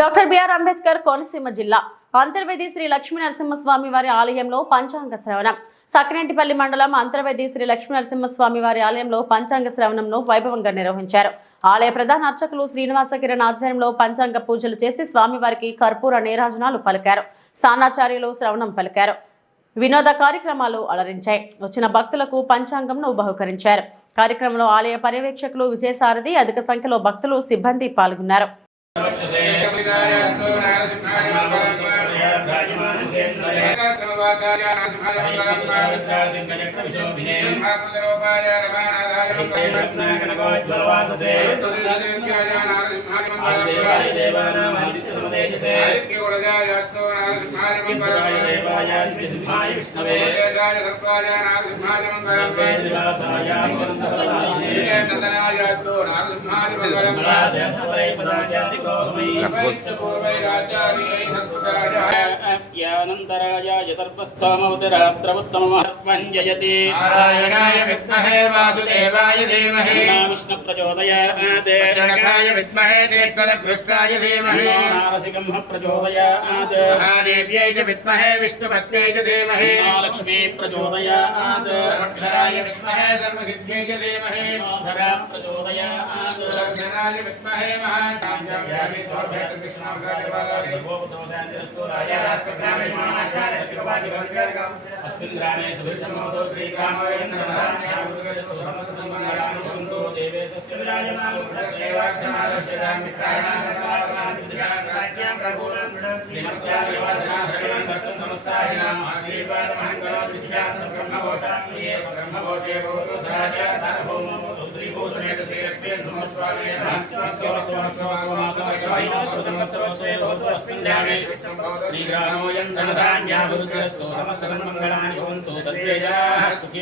Doctor BR Ambedkar Konaseema జిల్లా అంతర్వేది శ్రీ లక్ష్మీ నరసింహస్వామి వారి ఆలయంలో పంచాంగ శ్రవణం. సకినేటిపల్లి మండలం అంతర్వేది శ్రీ లక్ష్మీ నరసింహస్వామి వారి ఆలయంలో పంచాంగ శ్రవణంను వైభవంగా నిర్వహించారు. ఆలయ ప్రధాన అర్చకులు శ్రీనివాస కిరణ్ ఆధ్వర్యంలో పంచాంగ పూజలు చేసి స్వామివారికి కర్పూర నీరాజనాలు పలికారు. స్థానాచార్యులు శ్రవణం పలికారు. వినోద కార్యక్రమాలు అలరించాయి. వచ్చిన భక్తులకు పంచాంగంను బహుకరించారు. కార్యక్రమంలో ఆలయ పర్యవేక్షకులు విజయసారథి, అధిక సంఖ్యలో భక్తులు, సిబ్బంది పాల్గొన్నారు. అనంతరాయ సర్వస్థామవతిరాత్రవుత్తమమహత్వంజయతి నారాయణాయ విద్మహే వాసుదేవాయ ధీమహి విష్ణు ప్రచోదయాత్ గణకాయ విద్మహే తేజోకృష్ణాయ ధీమహి నారసింహ ప్రచోదయాత్ మహాదేవ్యై చ విద్మహే విష్ణుపత్న్యై చ ధీమహి లక్ష్మీ ప్రచోదయాత్ వక్షరాయ విద్మహే సర్వసిద్ధ్యై చ ధీమహి ధరా ప్రచోదయాత్ సర్వజ్ఞాయ విద్మహే మహాకాంచాభ్యామి చోభేత కృష్ణావసాయ వాదారి భూపతోసాంతిరస్కులాయ రాష్ట్రగ్రామే మానాచార్య చిరవాది వర్గర్గం అస్మిన్ గ్రామే విష్ణుమోదో శ్రీరామోయ నమః సమస్తతం మంగళాని సంతో దేవేశస్య విరాజమానో సేవాగ్రహారస్యామి ప్రాణానాం విద్యాం ప్రభురం శ్రీమత్యానివాసనాం దత్తం నమస్సారిణాం ఆశీర్వాదమహంకరో విద్యాం బ్రహ్మఘోషాప్రియే బ్రహ్మఘోషే భవతు సరాజా సార్వభౌమో శ్రీభూషణేత శ్రీలక్ష్మీ నమస్వామినే శ్రీగ్రామోయం ధనధాన్యాభివృద్ధిరస్తు సమస్తమంగళాని భవంతు సర్వేజాః సుఖీ